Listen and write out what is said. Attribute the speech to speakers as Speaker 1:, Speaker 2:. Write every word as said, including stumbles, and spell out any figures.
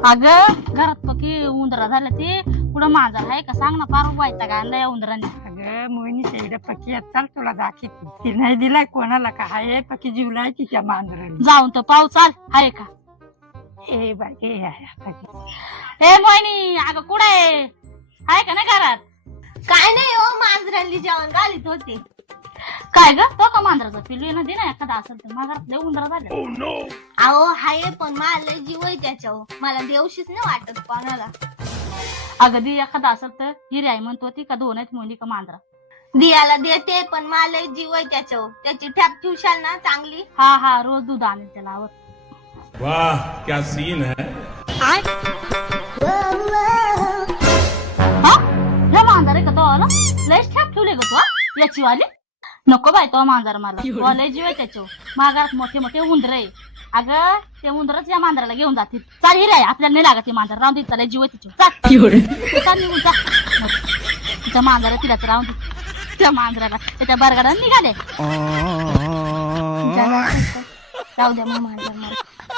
Speaker 1: अगं घरात पकी उंदरा झाल्या ते पुढं मांजर आहे का सांग ना पार व्हायचा का आणलाय उंदराने.
Speaker 2: अगं मोहिनीच्या इकडे पकी आहेत, चाल तुला दाखवते. ती नाही दिलाय कोणाला का हाय पकी जीवलाय तिच्या मांजराने.
Speaker 1: जाऊन तर पाऊ चाल आहे का.
Speaker 2: ए बाई ए आहे पकी.
Speaker 1: हे मोहिनी अगं कुठं आहे आहे का नाही घरात.
Speaker 3: काय नाही हो, मांजरांनी जेवण घालीत होते.
Speaker 1: काय ग तो का मांजराचा पिल्लू ना दे ना एखादा असेल तर माझ्या लय उंदरा झाल्या.
Speaker 3: अहो हाय पण मला जीव आहे त्याच्यावर, मला देवशीच नाही वाटत कोणाला.
Speaker 1: अगं दी एखादा असेल तर हिरी आई म्हणतो ती का दोन आहेत मोहिनी का मांजरा.
Speaker 3: दियाला देते पण मला जीव आहे त्याच्यावर, त्याची ठॅप ठेवशाल ना चांगली.
Speaker 1: हा हा रोज दूध आणेल त्याला आवड.
Speaker 4: वाह क्या सीन है.
Speaker 1: हा हे मांजर आहे का तो आला लयच ठेप ठेवले ग तो याची वाली. नको बाय तो मांजर मला तो लय जीव आहे त्याच्यावर. माघारात मोठे मोठे उंदर आहे. अगं ते उंदरच या मांजराला घेऊन जातील. चाल हिरे आहे आपल्याला नाही लागत ते मांजर राहून दे लय जीव आहे त्याच्यावर. चाल चाल निघून जा. तिच्या मांजरा तिलाच राहून दे. त्या मांजराला त्याच्या बरगाडा निघाले. जाऊ द्या मग मांजर मला.